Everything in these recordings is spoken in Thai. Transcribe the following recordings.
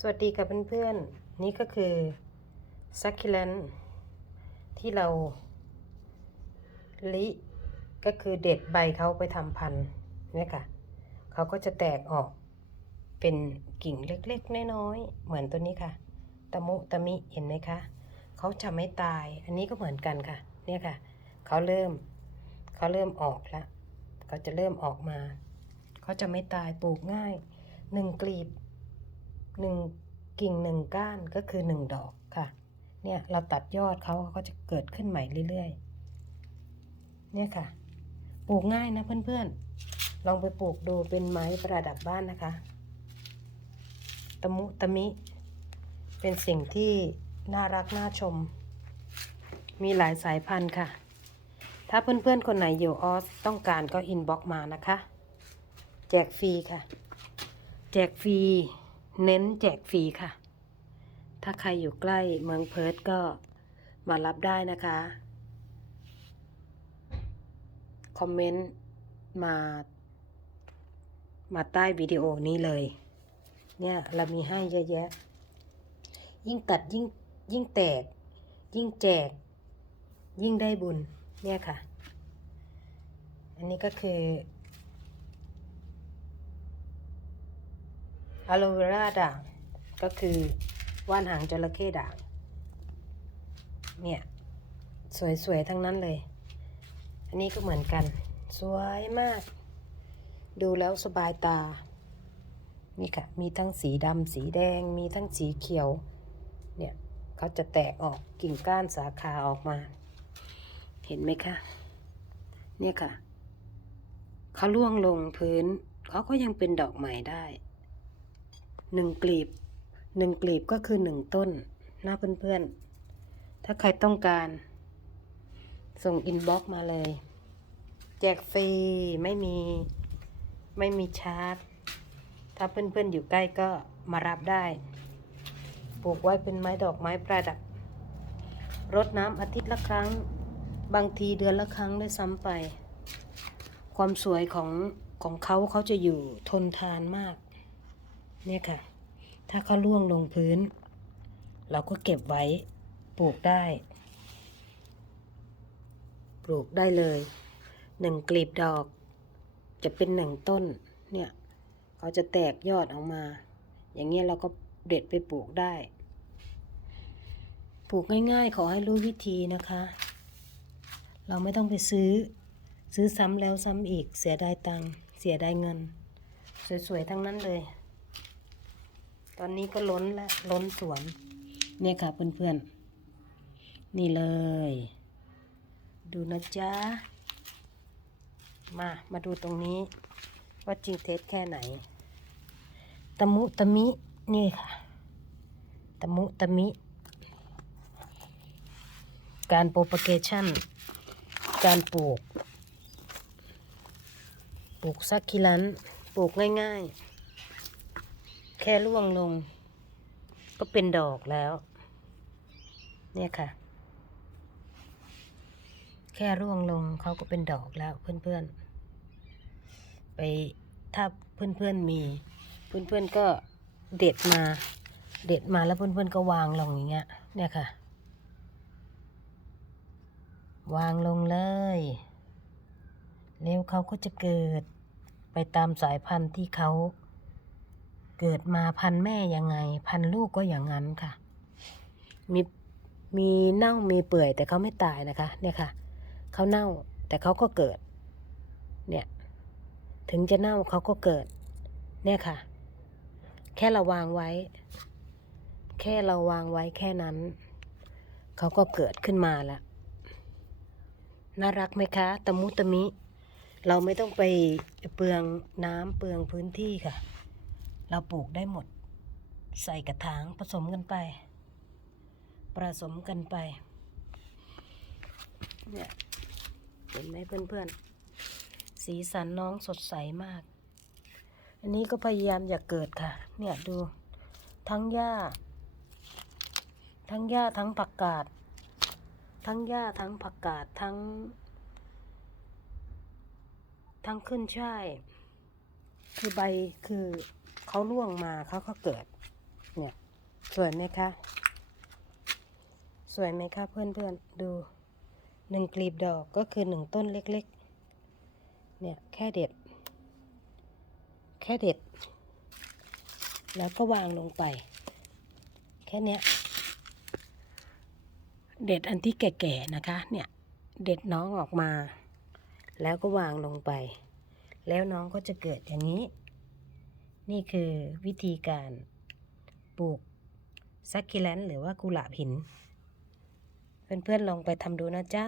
สวัสดีค่ะเพื่อนๆ นี่ก็คือซักคิ l ลนที่เราลิก็คือเด็ดใบเขาไปทำพันธุ์เนี่ยค่ะ เขาก็จะแตกออกเป็นกิ่งเล็กๆ น้อยๆ เหมือนตัวนี้ค่ะ ตะมุตะมิเห็นไหมคะ เขาจะไม่ตาย อันนี้ก็เหมือนกันค่ะ เนี่ยค่ะ เขาเริ่มเขาเริ่มออกแล้วเขาจะเริ่มออกมา เขาจะไม่ตายปลูกง่ายหนึ่งกลีบ หนึ่งกิ่งหนึ่งก้านก็คือหนึ่งดอกค่ะ เนี่ยเราตัดยอดเขาเขาก็จะเกิดขึ้นใหม่เรื่อยๆ เนี่ยค่ะ ปลูกง่ายนะเพื่อนๆ ลองไปปลูกดูเป็นไม้ประดับบ้านนะคะตะมุตะมิ เป็นสิ่งที่น่ารักน่าชม มีหลายสายพันธุ์ค่ะ ถ้าเพื่อนๆ คนไหนอยู่ออสต้องการก็อินบ็อกมานะคะ แจกฟรีค่ะ แจกฟรี เน้นแจกฟรีค่ะ ถ้าใครอยู่ใกล้เมืองเพิร์ทก็มารับได้นะคะ คอมเมนต์มา มาใต้วิดีโอนี้เลย เนี่ยเรามีให้เยอะแยะ ยิ่งตัดยิ่งยิ่งแตก ยิ่งแจก ยิ่งได้บุญ เนี่ยค่ะ อันนี้ก็คือ อะโลเวราด่าง ก็คือว่านหางจระเข้ด่าง เนี่ย สวยๆ ทั้งนั้นเลย อันนี้ก็เหมือนกัน สวยมาก ดูแล้วสบายตานี่ค่ะ มีทั้งสีดำสีแดง มีทั้งสีเขียว เนี่ยเขาจะแตกออกกิ่งก้านสาขาออกมา เห็นไหมคะ เนี่ยค่ะ เขาล่วงลงพื้น เขาก็ยังเป็นดอกใหม่ได้ หนึ่งกลีบหนึ่งกลีบก็คือหนึ่งต้นนะเพื่อนๆ ถ้าใครต้องการ ส่งอินบ็อกมาเลย แจกฟรีไม่มีไม่มีชาร์จ ถ้าเพื่อนๆ อยู่ใกล้ก็มารับได้ ปลูกไว้เป็นไม้ดอกไม้ประดับ รดน้ำอาทิตย์ละครั้ง บางทีเดือนละครั้งด้วยซ้ำไป ความสวยของของเขาเขาจะอยู่ทนทานมาก เนี่ยค่ะ ถ้าเขาล่วงลงพื้น เราก็เก็บไว้ปลูกได้ ปลูกได้เลยหนึ่งกลีบดอก จะเป็นหนึ่งต้นเนี่ยเขาจะแตกยอดออกมา อย่างเงี้ยเราก็เด็ดไปปลูกได้ ปลูกง่ายๆ ขอให้รู้วิธีนะคะ เราไม่ต้องไปซื้อ ซื้อซ้ำแล้วซ้ำอีกเสียดายตังเสียดายเงิน สวยๆ ทั้งนั้นเลย ตอนนี้ก็ล้นแล้วล้นสวนเนี่ยค่ะเพื่อนๆ นี่เลย ดูนะจ๊ะ มา มาดูตรงนี้ ว่าจริงเท็จแค่ไหน ตะมุตะมิ นี่ค่ะ ตะมุตะมิ การโปรปเกชันการปลูก ปลูกซักคิลัน ปลูกง่าย ๆ ค่ร่วงลง ก็เป็นดอกแล้ว เนี่ยค่ะ แค่ร่วงลงเขาก็เป็นดอกแล้วเพื่อนๆ ไปถ้าเพื่อนๆมี เพื่อนๆก็เด็ดมา เด็ดมาแล้วเพื่อนๆก็วางลงอย่างเงี้ย เนี่ยค่ะ วางลงเลยแล้วเขาก็จะเกิดไปตามสายพันธุ์ที่เขา เกิดมาพันแม่ยังไง พันลูกก็อย่างนั้นค่ะ มีมีเน่ามีเปื่อยแต่เขาไม่ตายนะคะ เนี่ยค่ะเขาเน่าแต่เขาก็เกิด เนี่ย ถึงจะเน่าเขาก็เกิด เนี่ยค่ะ แค่เราวางไว้ แค่เราวางไว้แค่นั้นเขาก็เกิดขึ้นมาแล้วน่ารักไหมคะ ตะมุตะมิ เราไม่ต้องไปเปลืองน้ำเปลืองพื้นที่ค่ะ เราปลูกได้หมด ใส่กระถางผสมกันไป ผสมกันไป เนี่ยเห็นไหมเพื่อนๆ สีสันน้องสดใสมาก อันนี้ก็พยายามอย่าเกิดค่ะ เนี่ยดูทั้งหญ้า ทั้งหญ้าทั้งผักกาด ทั้งหญ้าทั้งผักกาดทั้ง ทั้งขึ้นช่ายคือใบคือ เขาล่วงมาเขาก็เกิด เนี่ย สวยไหมคะ สวยไหมคะเพื่อนๆดูหนึ่งกลีบดอกก็คือหนึ่งต้นเล็กๆ เนี่ยแค่เด็ด แค่เด็ด แล้วก็วางลงไป แค่เนี้ยเด็ดอันที่แก่ๆนะคะ เนี่ย เด็ดน้องออกมา แล้วก็วางลงไป แล้วน้องก็จะเกิดอย่างนี้ นี่คือวิธีการปลูกซักคิแลนหรือว่ากุหลาบหิน เพื่อนๆลองไปทำดูนะจ๊ะ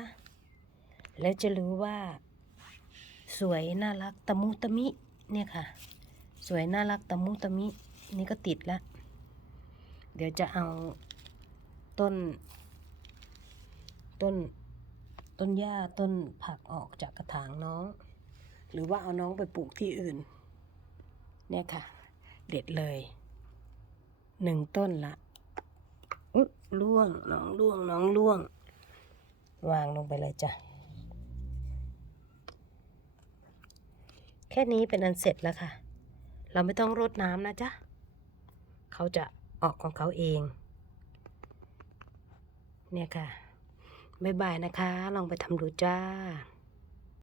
แล้วจะรู้ว่า สวยน่ารักตะมุตะมิเนี่ยค่ะ สวยน่ารักตะมุตะมิ นี่ก็ติดแล้วเดี๋ยวจะเอาต้น ต้น ต้นหญ้าต้นผักออกจากกระถางน้อง หรือว่าเอาน้องไปปลูกที่อื่น เนี่ยค่ะ เด็ดเลยหนึ่งต้นละอุ๊ยล่วงน้องล่วงน้องล่วง วางลงไปเลยจ้ะ แค่นี้เป็นอันเสร็จแล้วค่ะ เราไม่ต้องรดน้ำนะจ๊ะ เขาจะออกของเขาเอง เนี่ยค่ะ บ๊ายบายนะคะ ลองไปทำดูจ้า